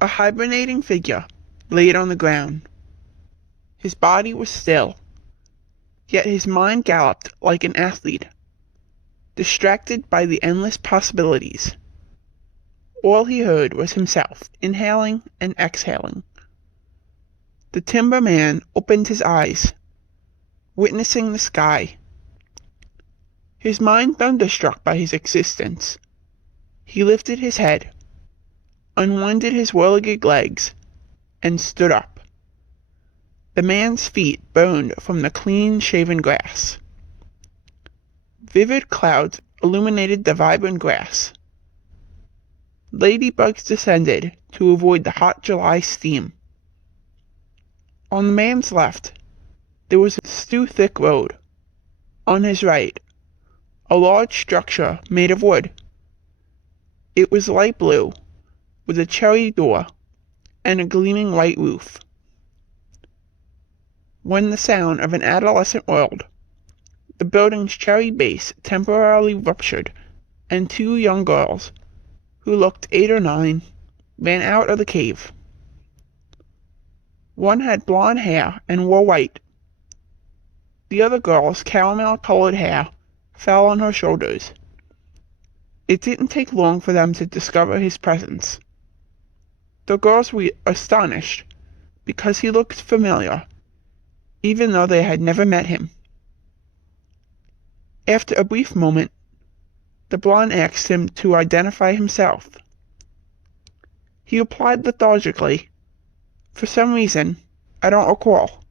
A hibernating figure laid on the ground. His body was still, yet his mind galloped like an athlete, distracted by the endless possibilities. All he heard was himself inhaling and exhaling. The timber man opened his eyes, witnessing the sky. His mind thunderstruck by his existence. He lifted his head, unwinded his whirligig legs, and stood up. The man's feet burned from the clean-shaven grass. Vivid clouds illuminated the vibrant grass. Ladybugs descended to avoid the hot July steam. On the man's left, there was a stew-thick road. On his right, a large structure made of wood. It was light blue, with a cherry door and a gleaming white roof. When the sound of an adolescent whirled, the building's cherry base temporarily ruptured, and two young girls, who looked 8 or 9, ran out of the cave. One had blonde hair and wore white. The other girl's caramel-colored hair fell on her shoulders. It didn't take long for them to discover his presence. The girls were astonished because he looked familiar, even though they had never met him. After a brief moment, the blonde asked him to identify himself. He replied lethargically, "For some reason, I don't recall."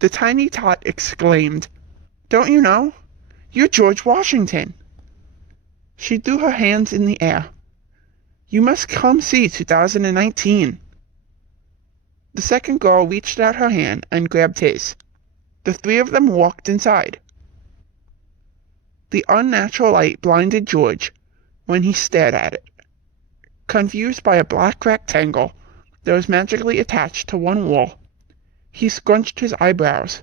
The tiny tot exclaimed, "Don't you know? You're George Washington." She threw her hands in the air. "You must come see 2019. The second girl reached out her hand and grabbed his. The three of them walked inside. The unnatural light blinded George when he stared at it. Confused by a black rectangle that was magically attached to one wall, he scrunched his eyebrows.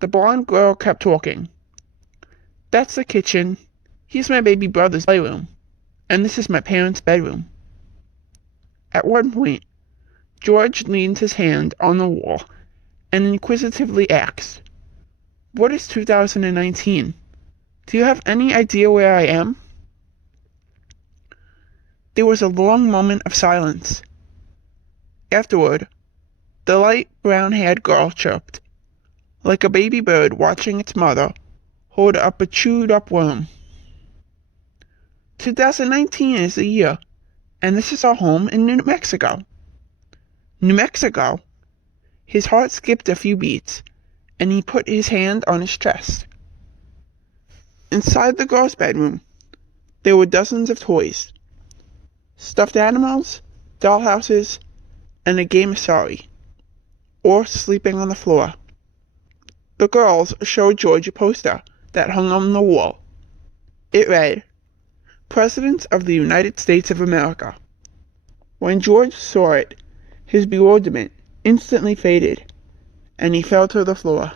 The blonde girl kept talking. "That's the kitchen. Here's my baby brother's playroom. And this is my parents' bedroom." At one point, George leaned his hand on the wall and inquisitively asked, "What is 2019? Do you have any idea where I am?" There was a long moment of silence. Afterward, the light brown-haired girl chirped, like a baby bird watching its mother hold up a chewed-up worm. 2019 is the year, and this is our home in New Mexico." New Mexico? His heart skipped a few beats, and he put his hand on his chest. Inside the girl's bedroom, there were dozens of toys. Stuffed animals, dollhouses, and a game of sorry, or sleeping on the floor. The girls showed George a poster that hung on the wall. It read, "Presidents of the United States of America." When George saw it, his bewilderment instantly faded, and he fell to the floor.